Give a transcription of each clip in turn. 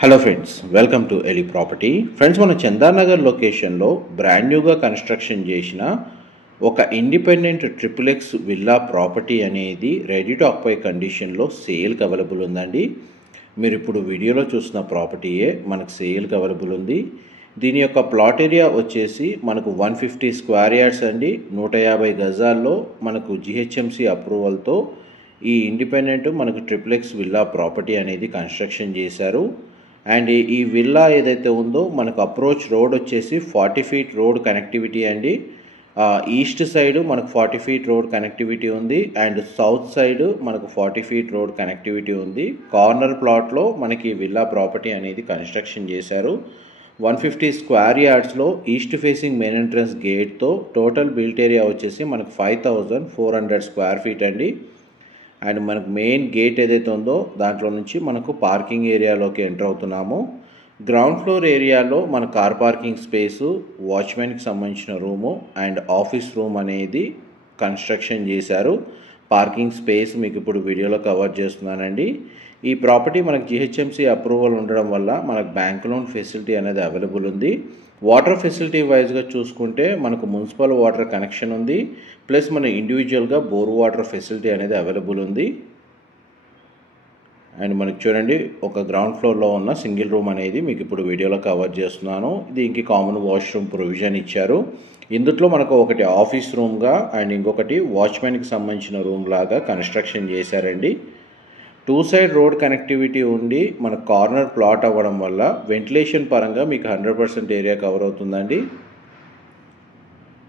Hello friends, welcome to Eli property. Friends, మన చందానగర్ లొకేషన్లో brand న్యూగా కన్స్ట్రక్షన్ చేసిన ఒక ఇండిపెండెంట్ ట్రిపుల్ విల్లా ప్రాపర్టీ అనేది రెడీ టు ఆక్యుపై కండిషన్లో సేల్కి అవైలబుల్ ఉందండి. మీరు ఇప్పుడు వీడియోలో చూసిన ప్రాపర్టీయే మనకు సేల్కి అవైలబుల్ ఉంది. దీని యొక్క ప్లాట్ ఏరియా వచ్చేసి మనకు 150 స్క్వేర్ యార్డ్స్ అండి. 150 గజాల్లో మనకు జిహెచ్ఎంసి అప్రూవల్తో ఈ ఇండిపెండెంట్ మనకు ట్రిపుల్ విల్లా ప్రాపర్టీ అనేది కన్స్ట్రక్షన్ చేశారు. అండ్ ఈ విల్లా ఏదైతే ఉందో మనకు అప్రోచ్ రోడ్ వచ్చేసి 40 ఫీట్ రోడ్ కనెక్టివిటీ అండి. ఈస్ట్ సైడ్ మనకు 40 ఫీట్ రోడ్ కనెక్టివిటీ ఉంది అండ్ సౌత్ సైడ్ మనకు 40 ఫీట్ రోడ్ కనెక్టివిటీ ఉంది. కార్నర్ ప్లాట్లో మనకి విల్లా ప్రాపర్టీ అనేది కన్స్ట్రక్షన్ చేశారు. 150 స్క్వేర్ యార్డ్స్లో ఈస్ట్ ఫేసింగ్ మెయిన్ ఎంట్రన్స్ గేట్తో టోటల్ బిల్ట్ ఏరియా వచ్చేసి మనకు 5400 స్క్వేర్ ఫీట్ అండి. అండ్ మనకు మెయిన్ గేట్ ఏదైతే ఉందో దాంట్లో నుంచి మనకు పార్కింగ్ ఏరియాలోకి ఎంటర్ అవుతున్నాము. గ్రౌండ్ ఫ్లోర్ ఏరియాలో మన కార్ పార్కింగ్ స్పేసు, వాచ్మెన్కి సంబంధించిన రూము అండ్ ఆఫీస్ రూమ్ అనేది కన్స్ట్రక్షన్ చేశారు. పార్కింగ్ స్పేస్ మీకు ఇప్పుడు వీడియోలో కవర్ చేస్తున్నానండి. ఈ ప్రాపర్టీ మనకు జిహెచ్ఎంసి అప్రూవల్ ఉండడం వల్ల మనకు బ్యాంక్ లోన్ ఫెసిలిటీ అనేది అవైలబుల్ ఉంది. వాటర్ ఫెసిలిటీ వైజ్గా చూసుకుంటే మనకు మున్సిపల్ వాటర్ కనెక్షన్ ఉంది, ప్లస్ మన ఇండివిజువల్గా బోర్ వాటర్ ఫెసిలిటీ అనేది అవైలబుల్ ఉంది. అండ్ మనకి చూడండి, ఒక గ్రౌండ్ ఫ్లోర్లో ఉన్న సింగిల్ రూమ్ అనేది మీకు ఇప్పుడు వీడియోలో కవర్ చేస్తున్నాను. దీనికి కామన్ వాష్రూమ్ ప్రొవిజన్ ఇచ్చారు. ఇందులో మనకు ఒకటి ఆఫీస్ రూమ్గా అండ్ ఇంకొకటి వాచ్మెన్కి సంబంధించిన రూమ్ లాగా కన్స్ట్రక్షన్ చేశారండి. 2 సైడ్ రోడ్ కనెక్టివిటీ ఉండి మన కార్నర్ ప్లాట్ అవ్వడం వల్ల వెంటిలేషన్ పరంగా మీకు 100% ఏరియా కవర్ అవుతుందండి.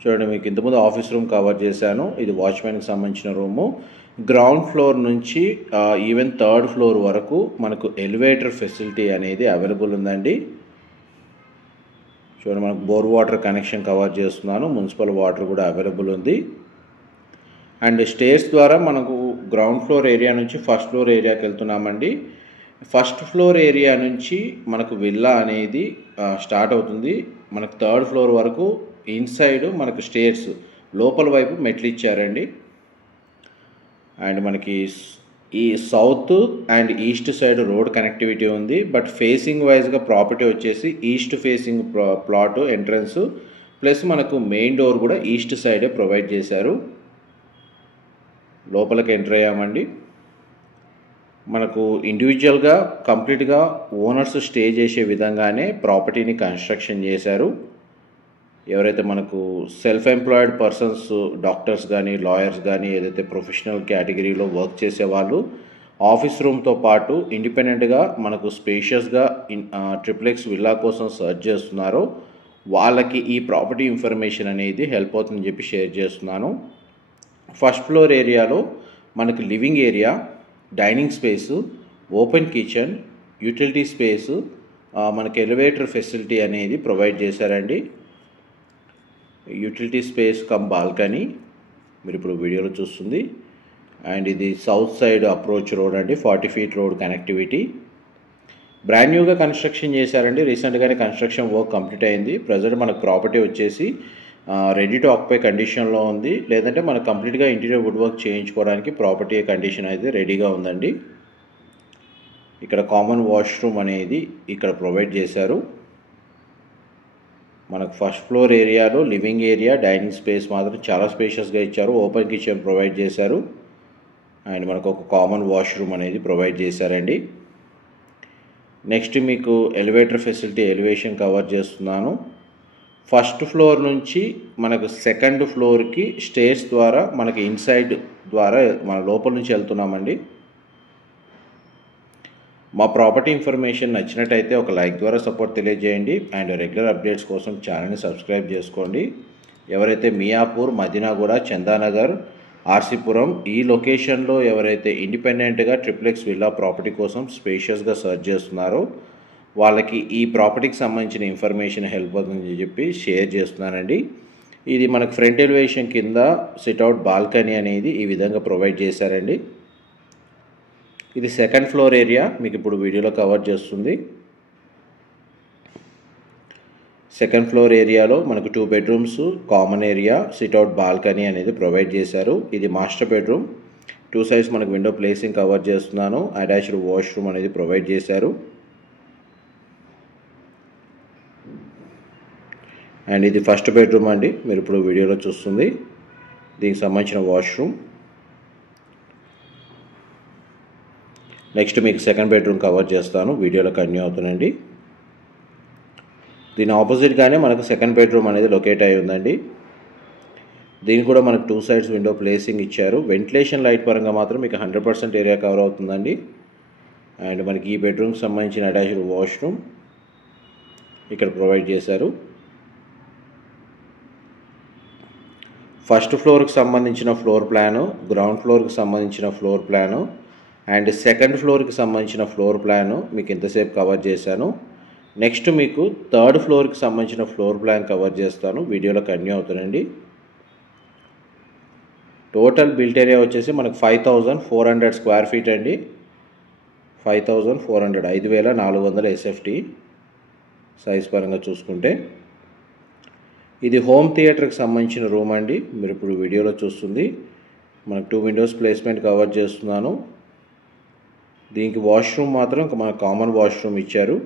చూడండి, మీకు ఇంతకుముందు ఆఫీస్ రూమ్ కవర్ చేశాను. ఇది వాచ్మెన్కి సంబంధించిన రూము. గ్రౌండ్ ఫ్లోర్ నుంచి ఈవెన్ 3rd ఫ్లోర్ వరకు మనకు ఎలివేటర్ ఫెసిలిటీ అనేది అవైలబుల్ ఉందండి. చూడండి, మనకు బోర్ వాటర్ కనెక్షన్ కవర్ చేస్తున్నాను. మున్సిపల్ వాటర్ కూడా అవైలబుల్ ఉంది. అండ్ స్టేర్స్ ద్వారా మనకు గ్రౌండ్ ఫ్లోర్ ఏరియా నుంచి ఫస్ట్ ఫ్లోర్ ఏరియాకి వెళ్తున్నామండి. ఫస్ట్ ఫ్లోర్ ఏరియా నుంచి మనకు విల్లా అనేది స్టార్ట్ అవుతుంది. మనకు 3rd ఫ్లోర్ వరకు ఇన్సైడ్ మనకు స్టేర్స్ లోపల వైపు మెట్లు ఇచ్చారండి. అండ్ మనకి ఈ south and east side road connectivity ఉంది. బట్ ఫేసింగ్ వైజ్గా ప్రాపర్టీ వచ్చేసి east facing plot entrance plus మనకు మెయిన్ డోర్ కూడా ఈస్ట్ సైడే ప్రొవైడ్ చేశారు. లోపలికి ఎంటర్ అయ్యామండి. మనకు ఇండివిజువల్గా కంప్లీట్గా ఓనర్స్ స్టే చేసే విధంగానే ప్రాపర్టీని కన్స్ట్రక్షన్ చేశారు. ఎవరైతే మనకు సెల్ఫ్ ఎంప్లాయిడ్ పర్సన్స్, డాక్టర్స్ కానీ లాయర్స్ కానీ ఏదైతే ప్రొఫెషనల్ కేటగిరీలో వర్క్ చేసేవాళ్ళు ఆఫీస్ రూమ్తో పాటు ఇండిపెండెంట్గా మనకు స్పేషియస్గా ట్రిపుల్ విల్లా కోసం సర్చ్ చేస్తున్నారో వాళ్ళకి ఈ ప్రాపర్టీ ఇన్ఫర్మేషన్ అనేది హెల్ప్ అవుతుందని చెప్పి షేర్ చేస్తున్నాను. ఫస్ట్ ఫ్లోర్ ఏరియాలో మనకు living area, dining space, open kitchen, utility space, మనకి ఎలివేటర్ ఫెసిలిటీ అనేది ప్రొవైడ్ చేశారండి. యూటిలిటీ స్పేస్ కమ్ బాల్కనీ మీరు ఇప్పుడు వీడియోలో చూస్తుంది. అండ్ ఇది సౌత్ సైడ్ అప్రోచ్ రోడ్ అండి. 40 ఫీట్ రోడ్ కనెక్టివిటీ. బ్రాండ్ న్యూగా కన్స్ట్రక్షన్ చేశారండి. రీసెంట్గానే కన్స్ట్రక్షన్ వర్క్ కంప్లీట్ అయింది. ప్రజెంట్ మనకు ప్రాపర్టీ వచ్చేసి రెడీ టు ఆక్యుపై కండిషన్లో ఉంది. లేదంటే మనకు కంప్లీట్గా ఇంటీరియర్ వుడ్ వర్క్ చేయించుకోవడానికి ప్రాపర్టీ కండిషన్ అయితే రెడీగా ఉందండి. ఇక్కడ కామన్ వాష్రూమ్ అనేది ఇక్కడ ప్రొవైడ్ చేశారు. మనకు ఫస్ట్ ఫ్లోర్ ఏరియాలో లివింగ్ ఏరియా, డైనింగ్ స్పేస్ మాత్రం చాలా స్పేషియస్గా ఇచ్చారు. ఓపెన్ కిచెన్ ప్రొవైడ్ చేశారు. అండ్ మనకు ఒక కామన్ వాష్రూమ్ అనేది ప్రొవైడ్ చేశారండి. నెక్స్ట్ మీకు ఎలివేటర్ ఫెసిలిటీ ఎలివేషన్ కవర్ చేస్తున్నాను. ఫస్ట్ ఫ్లోర్ నుంచి మనకు 2nd ఫ్లోర్కి స్టేర్స్ ద్వారా మనకి ఇన్సైడ్ ద్వారా మన లోపల నుంచి వెళ్తున్నామండి. మా ప్రాపర్టీ ఇన్ఫర్మేషన్ నచ్చినట్టయితే ఒక లైక్ ద్వారా సపోర్ట్ తెలియజేయండి. అండ్ రెగ్యులర్ అప్డేట్స్ కోసం ఛానల్ని సబ్స్క్రైబ్ చేసుకోండి. ఎవరైతే మియాపూర్, మదీనాగూడ, చందానగర్, ఆర్సీపురం ఈ లొకేషన్లో ఎవరైతే ఇండిపెండెంట్గా ట్రిపుల్ విల్లా ప్రాపర్టీ కోసం స్పేషియస్గా సర్చ్ చేస్తున్నారో వాళ్ళకి ఈ ప్రాపర్టీకి సంబంధించిన ఇన్ఫర్మేషన్ హెల్ప్ అవుతుందని చెప్పి షేర్ చేస్తున్నానండి. ఇది మనకు ఫ్రంట్ ఎలివేషన్ కింద సిట్అవుట్ బాల్కనీ అనేది ఈ విధంగా ప్రొవైడ్ చేశారండి. ఇది 2nd ఫ్లోర్ ఏరియా మీకు ఇప్పుడు వీడియోలో కవర్ చేస్తుంది. 2nd ఫ్లోర్ ఏరియాలో మనకు 2 bedrooms, common area, sit-out balcony అనేది ప్రొవైడ్ చేశారు. ఇది మాస్టర్ బెడ్రూమ్. 2 సైడ్స్ మనకు విండో ప్లేసింగ్ కవర్ చేస్తున్నాను. అటాచ్డ్ వాష్రూమ్ అనేది ప్రొవైడ్ చేశారు. అండ్ ఇది ఫస్ట్ బెడ్రూమ్ అండి, మీరు ఇప్పుడు వీడియోలో చూస్తుంది. దీనికి సంబంధించిన వాష్రూమ్. నెక్స్ట్ మీకు సెకండ్ బెడ్రూమ్ కవర్ చేస్తాను, వీడియోలో కంటిన్యూ అవుతుందండి. దీని ఆపోజిట్గానే మనకు సెకండ్ బెడ్రూమ్ అనేది లొకేట్ అయి ఉందండి. దీనికి కూడా మనకు 2 సైడ్స్ విండో ప్లేసింగ్ ఇచ్చారు. వెంటిలేషన్ లైట్ పరంగా మాత్రం మీకు 100% ఏరియా కవర్ అవుతుందండి. అండ్ మనకి ఈ బెడ్రూమ్కి సంబంధించిన అటాచ్డ్ వాష్రూమ్ ఇక్కడ ప్రొవైడ్ చేశారు. ఫస్ట్ ఫ్లోర్కి సంబంధించిన ఫ్లోర్ ప్లాను, గ్రౌండ్ ఫ్లోర్కి సంబంధించిన ఫ్లోర్ ప్లాను అండ్ సెకండ్ ఫ్లోర్కి సంబంధించిన ఫ్లోర్ ప్లాను మీకు ఇంతసేపు కవర్ చేశాను. నెక్స్ట్ మీకు థర్డ్ ఫ్లోర్కి సంబంధించిన ఫ్లోర్ ప్లాన్ కవర్ చేస్తాను, వీడియోలో కంటిన్యూ అవుతుందండి. టోటల్ బిల్ట్ ఏరియా వచ్చేసి మనకు 5400 స్క్వేర్ ఫీట్ అండి. 5400, 5400 SFT సైజ్ పరంగా చూసుకుంటే. ఇది హోమ్ థియేటర్కి సంబంధించిన రూమ్ అండి, మీరు ఇప్పుడు వీడియోలో చూస్తుంది. మనకు 2 విండోస్ ప్లేస్మెంట్ కవర్ చేస్తున్నాను. దీనికి వాష్రూమ్ మాత్రం మనకు కామన్ వాష్రూమ్ ఇచ్చారు.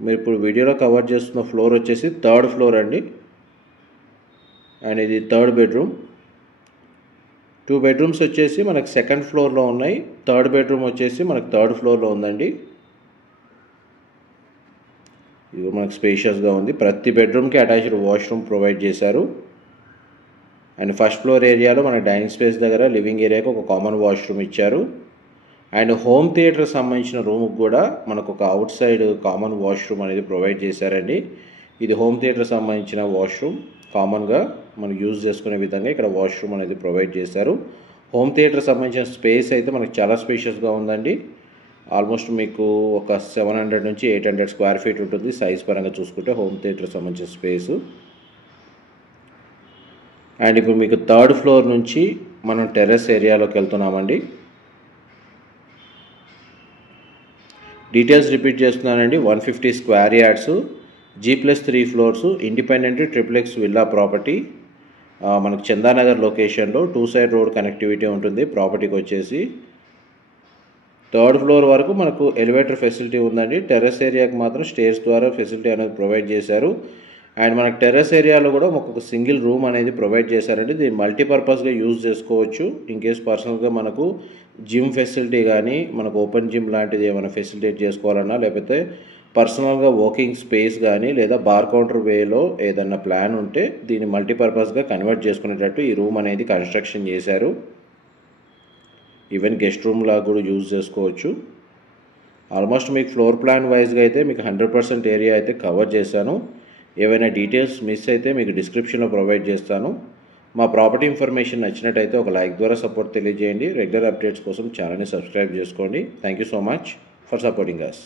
మీరు ఇప్పుడు వీడియోలో కవర్ చేస్తున్న ఫ్లోర్ వచ్చేసి థర్డ్ ఫ్లోర్ అండి. అండ్ ఇది థర్డ్ బెడ్రూమ్. 2 బెడ్రూమ్స్ వచ్చేసి మనకు సెకండ్ ఫ్లోర్లో ఉన్నాయి. థర్డ్ బెడ్రూమ్ వచ్చేసి మనకు థర్డ్ ఫ్లోర్లో ఉందండి. ఇది మనకు స్పేషియస్గా ఉంది. ప్రతి బెడ్రూమ్కి అటాచ్డ్ వాష్రూమ్ ప్రొవైడ్ చేశారు. అండ్ ఫస్ట్ ఫ్లోర్ ఏరియాలో మన డైనింగ్ స్పేస్ దగ్గర లివింగ్ ఏరియాకి ఒక కామన్ వాష్రూమ్ ఇచ్చారు. అండ్ హోమ్ థియేటర్కి సంబంధించిన రూమ్కి కూడా మనకు ఒక అవుట్ సైడ్ కామన్ వాష్రూమ్ అనేది ప్రొవైడ్ చేశారండి. ఇది హోమ్ థియేటర్కి సంబంధించిన వాష్రూమ్, కామన్గా మనం యూజ్ చేసుకునే విధంగా ఇక్కడ వాష్రూమ్ అనేది ప్రొవైడ్ చేశారు. హోమ్ థియేటర్కి సంబంధించిన స్పేస్ అయితే మనకు చాలా స్పేషియస్గా ఉందండి. ఆల్మోస్ట్ మీకు ఒక 700 నుంచి 800 స్క్వేర్ ఫీట్ ఉంటుంది సైజ్ పరంగా చూసుకుంటే హోమ్ థియేటర్కి సంబంధించిన స్పేసు. అండ్ ఇప్పుడు మీకు థర్డ్ ఫ్లోర్ నుంచి మనం టెర్రస్ ఏరియాలోకి వెళ్తున్నామండి. డీటెయిల్స్ రిపీట్ చేస్తున్నానండి. 150 square yards, G+3 floors, independent triplex villa property. మనకు చందానగర్ లొకేషన్లో 2 సైడ్ రోడ్ కనెక్టివిటీ ఉంటుంది ప్రాపర్టీకి వచ్చేసి. థర్డ్ ఫ్లోర్ వరకు మనకు ఎలివేటర్ ఫెసిలిటీ ఉందండి. టెర్రస్ ఏరియాకి మాత్రం స్టేర్స్ ద్వారా ఫెసిలిటీ అనేది ప్రొవైడ్ చేశారు. అండ్ మనకు టెర్రస్ ఏరియాలో కూడా ఒక సింగిల్ రూమ్ అనేది ప్రొవైడ్ చేశారండి. దీన్ని మల్టీపర్పస్గా యూజ్ చేసుకోవచ్చు. ఇన్ కేస్ పర్సనల్గా మనకు జిమ్ ఫెసిలిటీ కానీ, మనకు ఓపెన్ జిమ్ లాంటిది ఏమైనా ఫెసిలిటేట్ చేసుకోవాలన్నా, లేకపోతే పర్సనల్గా వాకింగ్ స్పేస్ కానీ, లేదా బార్ కౌంటర్ వేలో ఏదన్నా ప్లాన్ ఉంటే దీన్ని మల్టీపర్పస్గా కన్వర్ట్ చేసుకునేటట్టు ఈ రూమ్ అనేది కన్స్ట్రక్షన్ చేశారు. ఈవెన్ గెస్ట్ రూమ్ లాగా కూడా యూజ్ చేసుకోవచ్చు. ఆల్మోస్ట్ మీకు ఫ్లోర్ ప్లాన్ వైజ్గా అయితే మీకు 100% ఏరియా అయితే కవర్ చేశాను. ఏవైనా డీటెయిల్స్ మిస్ అయితే మీకు డిస్క్రిప్షన్లో ప్రొవైడ్ చేస్తాను. మా ప్రాపర్టీ ఇన్ఫర్మేషన్ నచ్చినట్టయితే ఒక లైక్ ద్వారా సపోర్ట్ తెలియజేయండి. రెగ్యులర్ అప్డేట్స్ కోసం ఛానల్ని సబ్స్క్రైబ్ చేసుకోండి. Thank you so much for supporting us.